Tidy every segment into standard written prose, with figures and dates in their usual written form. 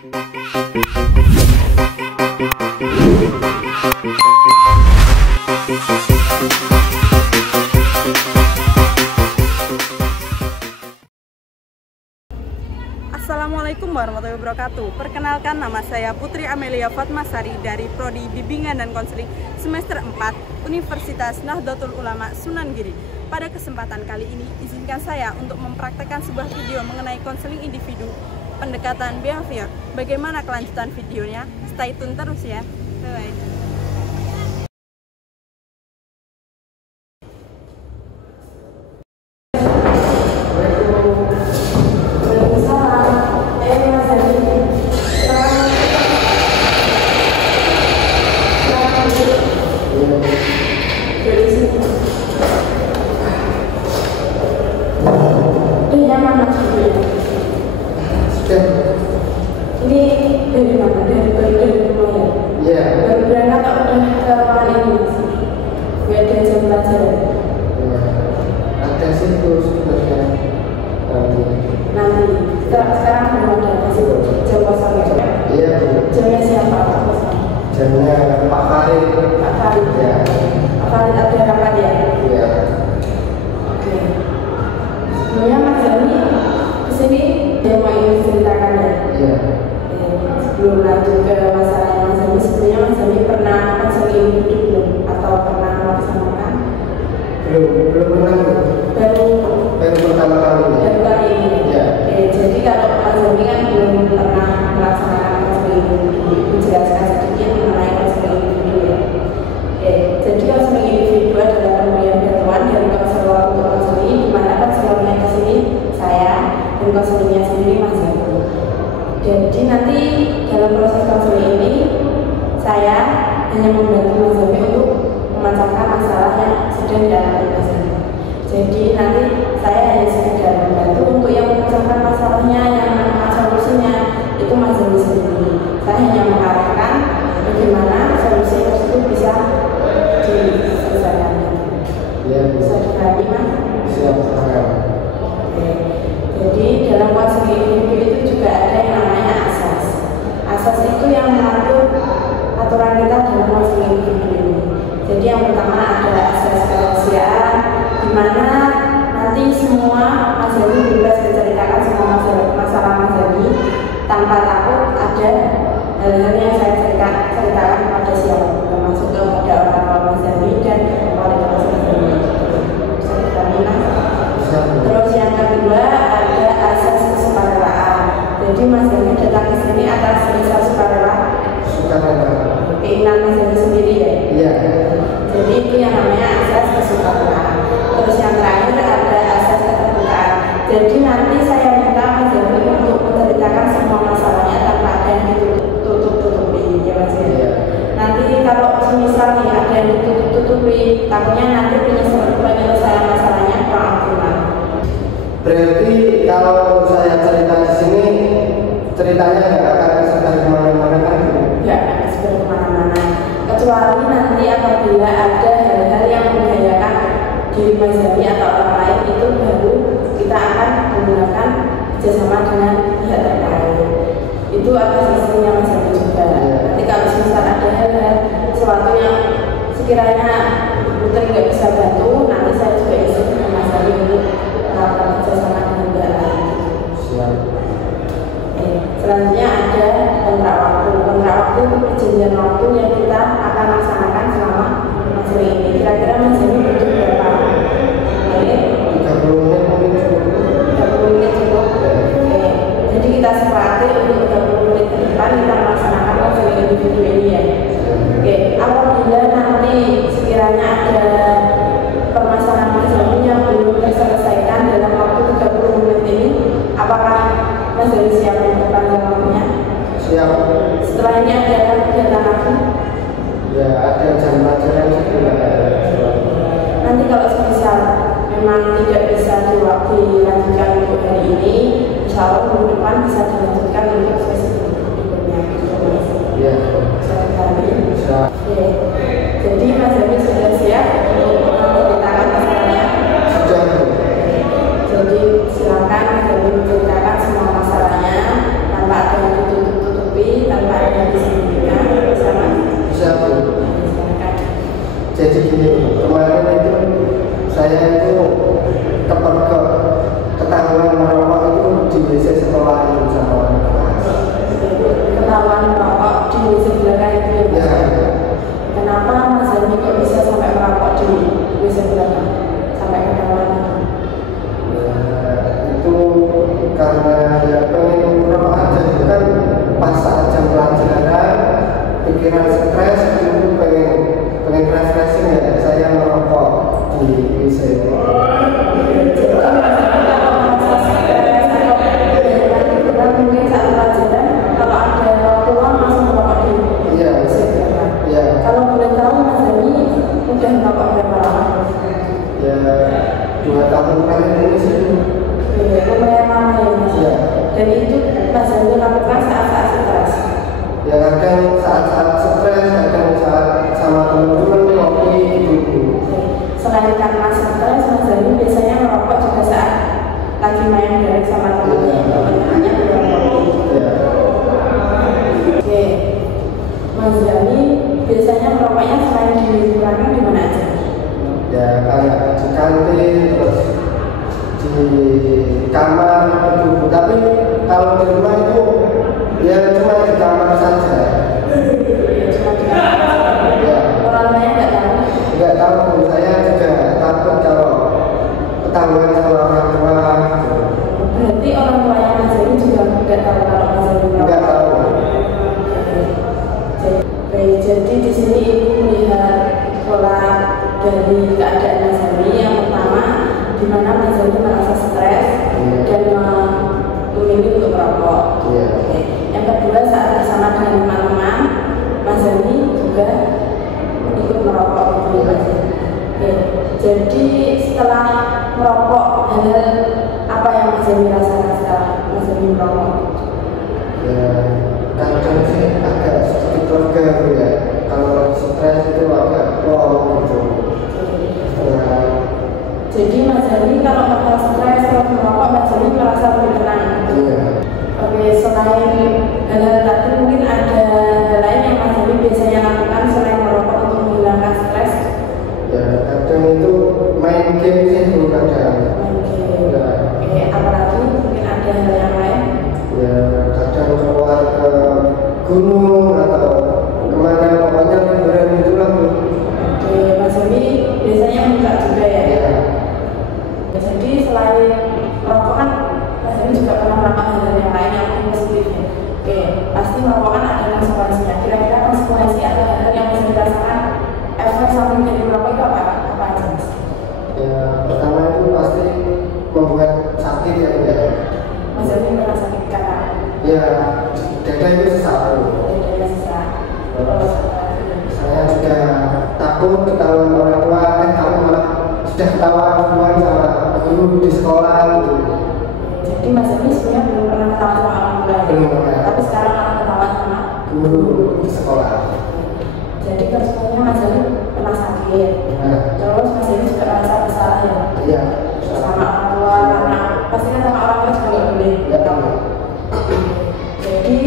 Assalamualaikum warahmatullahi wabarakatuh. Perkenalkan, nama saya Putri Amelia Fatmasari dari Prodi Bimbingan dan Konseling semester 4 Universitas Nahdlatul Ulama Sunan Giri. Pada kesempatan kali ini, izinkan saya untuk mempraktekkan sebuah video mengenai konseling individu, pendekatan behavior. Bagaimana kelanjutan videonya? Stay tune terus ya. Bye-bye. Ini dari mana? Dari rumah ya? Iya. Baru berangkat atau udah ke ruangan ini? Gak ada jam pelajaran? Iya. Ada sih terus sebenarnya nanti. Sekarang belum ada sih jam kosong ya? Iya. Jamnya siapa? Jamnya Pak Farid. Pak Farid? Iya. Pak Farid ada rapat ya? Iya. Oke. Sebelumnya Mas Jani kesini dia mau ingin ceritakan ya? Iya. Sebelum lanjut ke masalahnya Mas Jani, sebelumnya Mas Jani pernah konseling hidup belum? Atau pernah melaksanakan? Belum pernah. Baru pertama kali ya? Baru kali ini? Iya. Oke, jadi kalau Mas Jani kan belum pernah melaksanakan konseling individu, jelaskan sedikit mengenai konseling individu ya. Oke, jadi konseling individu adalah pemberian bantuan dari konselor untuk konseling, di mana konselornya di sini saya dan konselingnya sendiri Mas Jani. Jadi nanti dalam proses konseling ini saya hanya membantu Mas Jani untuk memecahkan masalah yang sedang dialami Mas Jani. Jadi nanti saya hanya sekedar membantu untuk yang memecahkan masalahnya, yang menemukan solusinya itu Mas Jani sendiri. Saya hanya mengarahkan bagaimana solusi tersebut bisa diselesaikan. Iya. Bisa dipahami Mas? Siap sekarang. Jadi dalam konseling individu itu juga ada yang namanya asas. Asas itu yang mengatur aturan kita dalam konseling individu ini. Jadi yang pertama ada asas kemanusiaan, di mana nanti semua Mas Jani bebas menceritakan semua masalah Mas Jani tanpa takut ada hal-hal yang saya ceritakan kepada siapa, termasuk kepada orang tua Mas Jani dan keluarga Mas Jani. Bisa dipahami Mas? Terus yang kedua ada asas kesukarela. Jadi Mas Jani datang ke sini atas dasar sukarela. Keinginan Mas Jani sendiri ya. Iya. Jadi itu yang namanya asas kesukarela. Terus yang terakhir ada asas keterbukaan. Jadi nanti saya minta Mas Jani untuk menceritakan semua masalahnya tanpa ada yang ditutup-tutupi ya Mas Jani. Nanti kalau misal nih ada yang ditutup-tutupi, takutnya nanti penyelesaian masalahnya kurang optimal. Berarti kalau saya cerita di sini ceritanya nggak akan sekedar kemana-mana kan? Nggak akan sekedar kemana-mana. Kecuali nanti apabila ada hal-hal yang membahayakan diri Mas Jani atau orang lain, itu baru kita akan menggunakan kerjasama dengan pihak terkait. Itu atas istrinya Mas Jani juga. Nanti kalau misal ada hal-hal sesuatu yang sekiranya Putri nggak bisa bantu, nanti saya juga izin dengan Mas Jani untuk melakukan kerjasama dengan pihak lain. Siap. Selanjutnya ada kontrak waktu. Kontrak waktu itu perjanjian waktu yang kita akan laksanakan selama konseling ini. Kira-kira Mas Jani butuh berapa menit? 30 menit mungkin cukup. 30 menit cukup. Oke. Jadi kita sepakati untuk 30 menit ke depan kita melaksanakan konseling individu ini ya. Oke. Apabila nanti sekiranya ada permasalahan Mas Jani yang belum terselesaikan dalam waktu 30 menit ini, apakah Mas Jani siap memperpanjang waktunya? Siap. Setelah ini ada kegiatan lagi? Ya ada jam pelajaran juga. Nanti kalau misal memang tidak bisa dilanjutkan untuk hari ini, insya Allah minggu depan bisa dilanjutkan untuk sesi berikutnya. Iya. Bisa dipahami? Bisa. Oke. Jadi Mas Jani sudah siap untuk menceritakan masalahnya? Sudah. Jadi silakan Mas Jani menceritakan semua masalahnya tanpa ada yang ditutup Jadi setelah merokok, hal apa yang Mas Jami rasakan setelah Mas Jami merokok? Ya, kadang sih agak sedikit terganggu ya. Kalau stres itu agak wow gitu. Jadi Mas Jami kalau merasa stres setelah merokok, Mas Jami merasa lebih tenang. Iya. Oke, selain hal tadi mungkin ada hal lain yang Mas Jami biasanya lakukan selain merokok untuk menghilangkan stres? Ya, kadang itu main game sih kadang. Ya. Oke, apalagi mungkin ada hal yang lain? Ya, kadang keluar ke gunung atau kemana, pokoknya liburan itu lah. Oke, Mas Jami biasanya buka juga ya? Ya. Jadi selain merokok kan Mas Jami juga pernah melakukan hal yang lain yang positif ya? Oke, pasti merokok kan ada konsekuensinya. Kira-kira konsekuensi atau hal yang bisa dirasakan efek samping dari merokok itu apa aja? Ya, pertama itu pasti membuat sakit ya. Mas Jami pernah sakit karena Ya, dada itu sesak. dadanya sesak. Terus Saya juga takut ketahuan orang tua, kamu malah sudah ketahuan duluan sama guru di sekolah gitu. jadi Mas Jami sebenarnya belum pernah ketahuan sama orang tua ya? Belum pernah. Tapi sekarang malah ketahuan sama Guru di sekolah. jadi kan sebenarnya Mas Jami pernah sakit. Nah, Terus Mas Jami juga merasa bersalah ya? iya. Sama orang tua, karena pasti kan sama orang tua juga nggak boleh. Ya, Jadi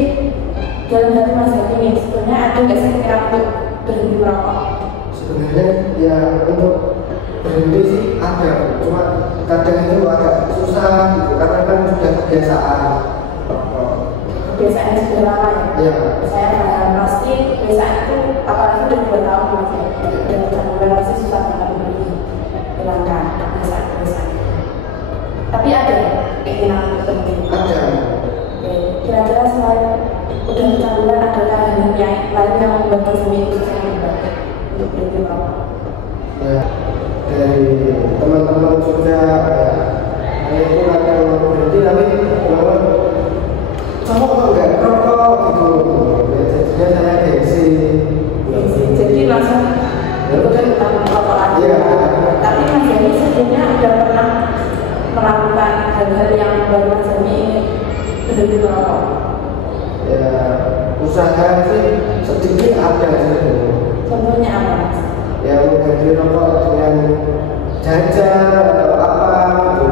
dalam hati Mas Jami nih, sebenarnya ada nggak sih kira untuk berhenti merokok? sebenarnya ya untuk berhenti sih ada, cuma kadang itu agak susah gitu karena kan sudah kebiasaan. Kebiasaannya sudah lama ya? Iya. Saya pasti kebiasaan itu apalagi udah 2 tahun Mas ya? Dan bulan pasti susah banget menghilangkan kebiasaan. Tapi ada keinginan untuk berhenti? Ada. Oke, kira-kira selain udah kecanduan adakah hal yang lain yang membuat Mas Jami itu susah untuk berhenti merokok? Ya, dari teman-teman juga ya, itu ada yang berhenti tapi orang cowok kok nggak merokok gitu. Ya, jadinya saya gengsi. Jadi langsung ikutan merokok lagi. Iya. Tapi Mas Jami sebelumnya udah pernah melakukan hal-hal yang membuat Mas Jami ini berhenti merokok? Ya, usaha sih sedikit ada sih. Contohnya apa Mas? Ya, mengganti rokok dengan jajan atau apa gitu.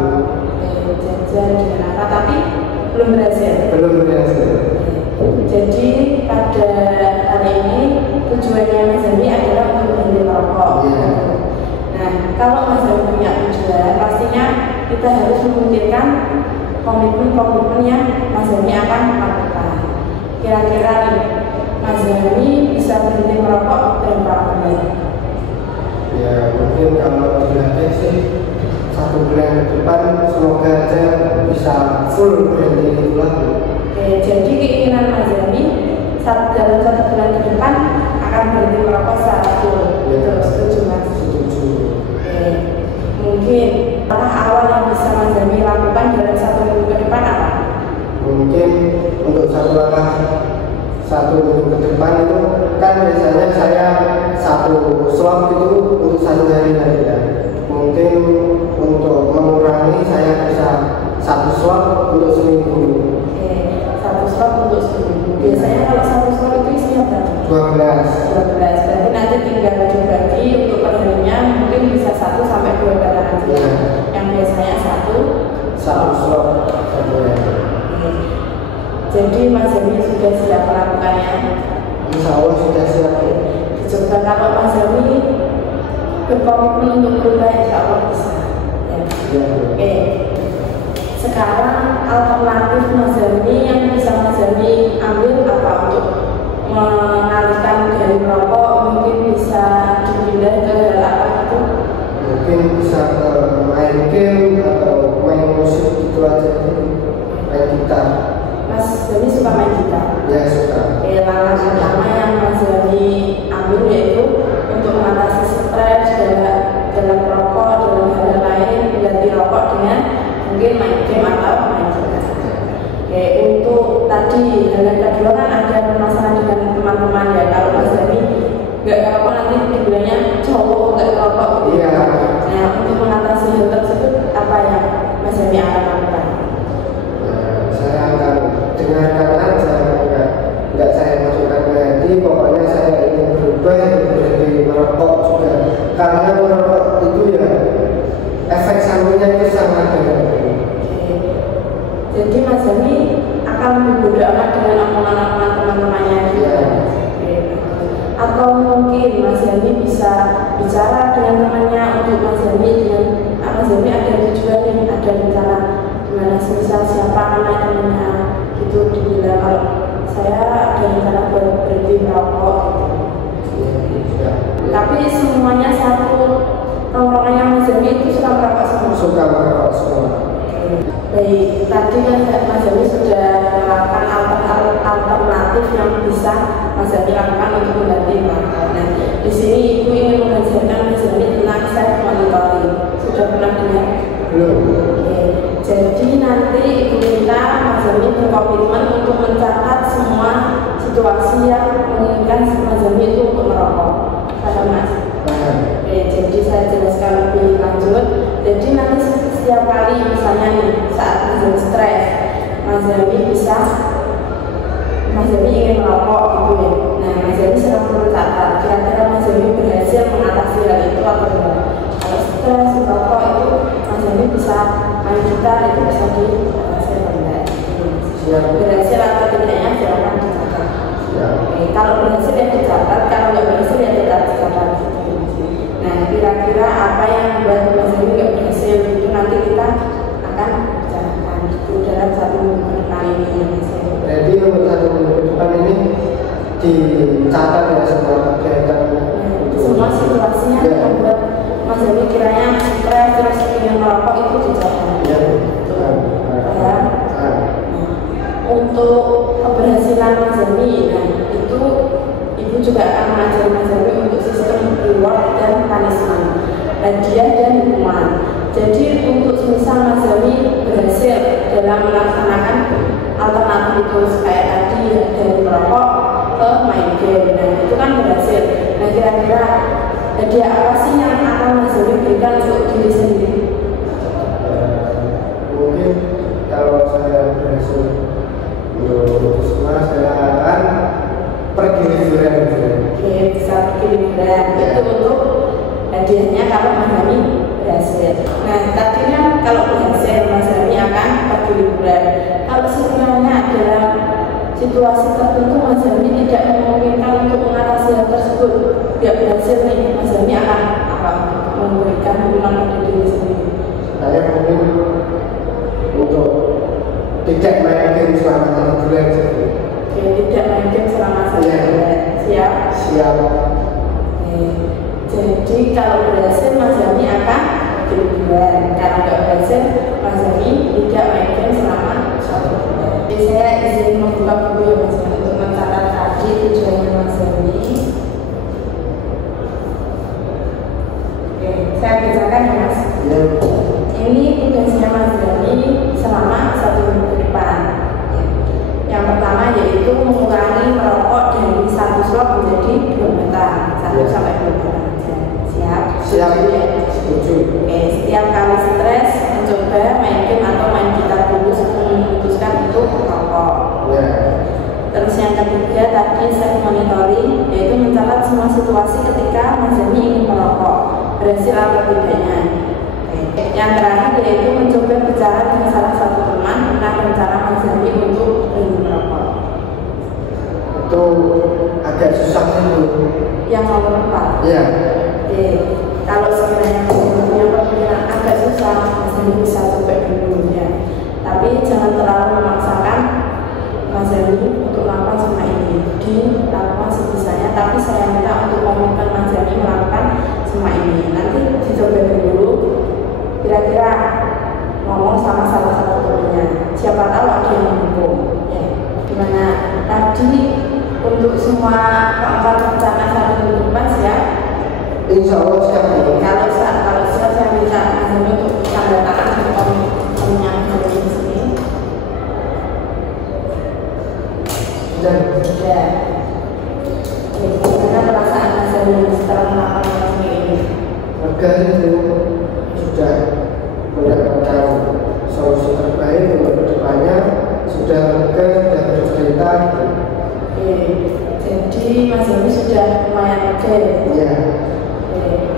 Jajan dengan apa? Tapi belum berhasil. Belum berhasil. Jadi pada kali ini tujuannya Mas Jami adalah untuk berhenti merokok. Iya. Nah, kalau Mas Jami punya tujuan, pastinya kita harus memikirkan komitmen-komitmen yang Mas Jami akan lakukan. Kira-kira nih, Mas Jami bisa berhenti merokok berapa bulan? Ya, mungkin kalau dilatih sih 1 bulan ke depan semoga aja bisa full berhenti itu lagi. Oke, jadi keinginan Mas Jami dalam 1 bulan ke depan akan berhenti merokok secara full. Ya. Terus setuju Mas? Setuju. Oke, mungkin langkah awal yang bisa Mas Jami lakukan dalam 1 minggu ke depan apa? Mungkin untuk satu minggu ke depan itu kan biasanya saya 1 slot itu untuk 1 hari ya. Mungkin untuk mengurangi saya bisa 1 slot untuk seminggu. Oke, 1 slot untuk seminggu. Biasanya kalau 1 slot itu isinya berapa? 12. 12. Berarti nanti tinggal dibagi untuk perharinya mungkin bisa 1 sampai 2 barang aja. Ya. Yang biasanya 1 slot. Ya. Jadi Mas Jami sudah siap melakukannya. Insya Allah sudah siap. Coba kalau Mas Jami berkomitmen untuk berubah, insya Allah bisa. Ya. Ya. Oke. Sekarang alternatif Mas Jami yang bisa Mas Jami ambil apa untuk mengalihkan dari merokok? Mungkin bisa dipindah ke hal apa gitu? Mungkin bisa ke main game atau main musik gitu aja. Main gitar. Mas Jami suka main gitar? Ya, suka. Langkah pertama yang Mas Jami ambil yaitu untuk mengatasi stres dalam rokok, dalam hal lain, mengganti rokok dengan mungkin main game atau main gitar. Oke, untuk tadi hal yang kedua kan ada permasalahan dengan teman-teman ya. Kalau Mas Jami nggak apa nanti dibilangnya cowok nggak rokok. Iya. Nah, berubah ya berhenti merokok juga, karena merokok itu ya efek sampingnya itu sangat negatif. Jadi Mas Zami akan lebih bodo amat dengan omongan-omongan teman-temannya Ya. Atau mungkin Mas Zami bisa bicara dengan temannya untuk Mas Zami ada tujuan yang ada rencana gimana misal siapa nama temannya itu dibilang kalau saya ada rencana berhenti merokok gitu. Ya. Tapi semuanya satu tongkrongannya Mas Zami itu suka merokok semua. Suka merokok semua. Baik, tadi kan Mas Zami sudah melakukan alternatif yang bisa Mas Zami lakukan untuk mengganti merokok. Nah, di sini Ibu ingin mengajarkan Mas Zami tentang self monitoring. Sudah pernah dengar? Belum. Oke. Jadi nanti Ibu minta Mas Zami berkomitmen untuk mencatat semua situasi yang menginginkan Mas Zami itu untuk merokok. Pada Mas. Oke, jadi saya jelaskan lebih lanjut. Jadi nanti setiap kali misalnya nih saat Mas Zami stres, Mas Zami ingin merokok gitu ya. Nah, Mas Zami sedang mencatat kira-kira Mas Zami berhasil mengatasi hal itu atau tidak. Kalau stres merokok itu Mas Zami bisa main gitar, itu bisa diatasi atau tidak. Berhasil atau tidaknya silakan dicatat. Oke, kalau berhasil ya dicatat, kalau nggak berhasil ya tetap dicatat. Nah, kira-kira apa yang membuat Mas Zami nggak berhasil itu nanti kita akan bicarakan dalam satu minggu ke depan ini ya Mas. Jadi untuk 1 minggu ke depan ini dicatat ya semua kegiatan. Semua situasinya yang membuat Mas Zami kiranya stres terus ingin merokok itu dicatat. Ya. Untuk keberhasilan Mas Zami, nah itu Ibu juga akan mengajari Mas Zami untuk sistem reward dan punishment, hadiah dan hukuman. Jadi untuk misal Mas Zami berhasil dalam melaksanakan alternatif itu kayak tadi dari merokok ke main game, nah itu kan berhasil. Nah kira-kira hadiah apa sih yang akan Mas Zami berikan untuk diri sendiri? Mungkin kalau saya berhasil untuk semua, saya akan pergi liburan. Oke, bisa pergi liburan. Itu untuk hadiahnya kalau Mas Zami berhasil. Nah, tadinya kalau berhasil Mas Zami akan pergi liburan. Kalau sekiranya dalam situasi tertentu Mas Zami tidak memungkinkan untuk mengatasi hal tersebut, tidak berhasil nih, Mas Zami akan apa? Memberikan hukuman pada diri sendiri. Saya mungkin untuk tidak main game selama 1 bulan. Oke, tidak main game selama 1 bulan. Siap? Siap. Jadi kalau berhasil Mas Zami akan pergi liburan. Kalau tidak berhasil Mas Zami tidak main game selama 1 bulan. Jadi saya izin membuka buku ya Mas Zami untuk mencatat tadi tujuannya Mas Zami. Oke, saya bacakan ya Mas. Ya. Ini tugasnya Mas Zami selama 1 minggu ke depan. Yang pertama yaitu mengurangi merokok dari 1 slot menjadi 2 batang, 1 sampai 2 batang saja. Siap? Siap. Ya? Setuju. Oke, setiap kali stres mencoba main game atau main gitar dulu sebelum memutuskan untuk merokok. Ya. Terus yang ketiga tadi self monitoring, yaitu mencatat semua situasi ketika Mas Zami ingin merokok, berhasil atau tidaknya. Yang terakhir yaitu mencoba bicara dengan salah satu teman tentang rencana Mas Zami untuk berhenti merokok. Itu agak susah sih. Yang nomor 4. Ya. Oke, kalau sekiranya Mas Zami punya perkiraan agak susah, Mas Zami bisa coba dulu ya. Tapi jangan terlalu memaksakan Mas Zami untuk melakukan semua ini. Dilakukan sebisanya, tapi saya minta untuk komitmen Mas Zami melakukan semua ini. Nanti dicoba dulu. Kira-kira ngomong sama salah satu temannya, siapa tahu ada yang mendukung ya. Gimana tadi untuk semua keempat rencana 1 minggu depan ya? Insya Allah siap. Kalau siap saya minta untuk tanda tangan untuk komitmennya dari sini. Sudah. Bagaimana perasaan Mas Zami setelah melakukan ini? Agar itu sudah mendapatkan solusi terbaik untuk kedepannya, sudah lega, sudah bercerita. Jadi Jadi Mas Joni sudah lumayan oke. Iya.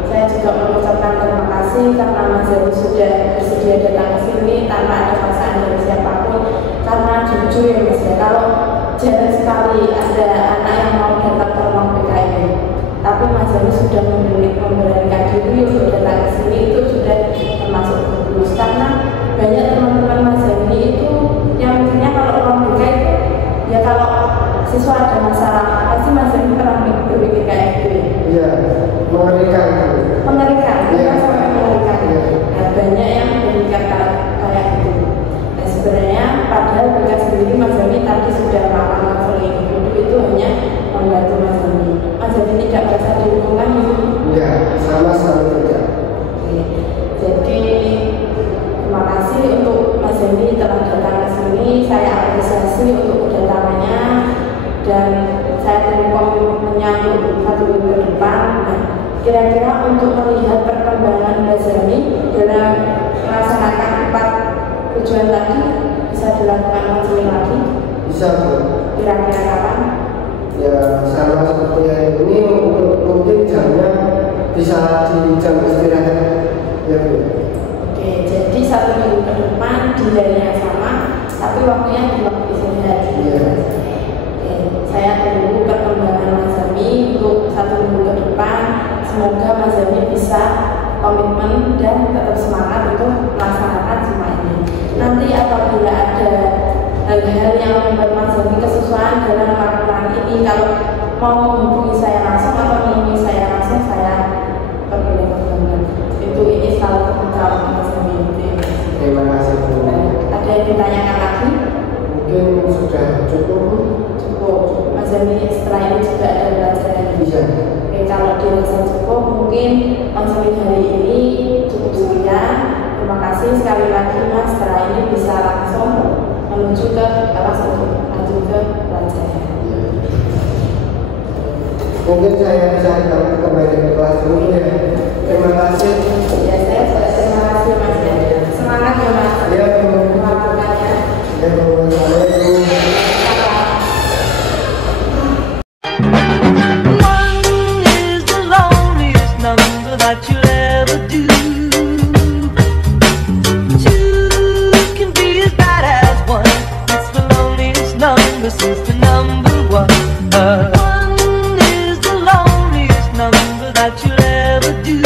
Saya juga mengucapkan terima kasih karena Mas Joni sudah bersedia datang ke sini tanpa ada paksaan dari siapapun. Karena jujur ya Mas ya, kalau jarang sekali ada anak yang mau datang ke ruang PKM. Tapi Mas Joni sudah memberanikan diri untuk datang ke sini, itu sudah termasuk bagus. Karena banyak teman-teman Mas Joni itu yang mikirnya kalau ruang PKM itu ya kalau siswa ada masalah pasti Mas Joni pernah berpikir kayak gitu. Iya, mengerikan. Mengerikan, Iya. sampai mengerikan. Iya. Nah, banyak yang berpikir kayak gitu. Nah, sebenarnya padahal mereka sendiri Mas Joni tadi sudah melakukan konseling individu, itu hanya membantu Mas Joni. Mas Joni tidak merasa diuntungkan gitu. Iya, sama sekali tidak. Oke. Jadi terima kasih untuk Mas Joni telah datang ke sini. Saya apresiasi untuk kedatangannya dan saya tunggu komitmennya untuk 1 minggu ke depan. Nah, kira-kira untuk melihat perkembangan Mas Joni dalam melaksanakan 4 tujuan tadi bisa dilakukan konseling lagi? Bisa, Bu. Kira-kira kapan? Ya, sama seperti yang ini mungkin jamnya bisa di jam istirahat. Ya, Bu. Oke, jadi 1 minggu ke depan di hari yang sama, tapi waktunya di waktu istirahat. Iya. Oke, saya tunggu perkembangan Mas Joni untuk 1 minggu ke depan. Semoga Mas Joni bisa komitmen dan tetap semangat untuk melaksanakan semua ini. Nanti apabila ada hal-hal yang membuat Mas Joni kesusahan dalam melakukan ini, kalau mau menghubungi saya langsung atau menemui saya langsung, saya perbolehkan. Itu ini selalu terbuka untuk Mas Joni. Terima kasih, Bu. Ada yang ditanyakan lagi? Mungkin sudah cukup, Bu. Cukup. Mas Joni setelah ini juga ada pelajaran. Bisa. Oke, kalau dirasa cukup, mungkin konseling hari ini cukup sekian. Terima kasih sekali lagi Mas. Setelah ini bisa langsung menuju ke kelas untuk lanjut ke pelajaran. Mungkin saya bisa kembali ke kelas dulu ya. Terima kasih. Ya, saya juga terima kasih Mas ya. Semangat ya Mas. Ya, Bu. Melakukannya. Ya, Bu. Assalamualaikum. That you'll ever do. 2 can be as bad as 1. It's the loneliest number since the number 1. 1 is the loneliest number that you'll ever do.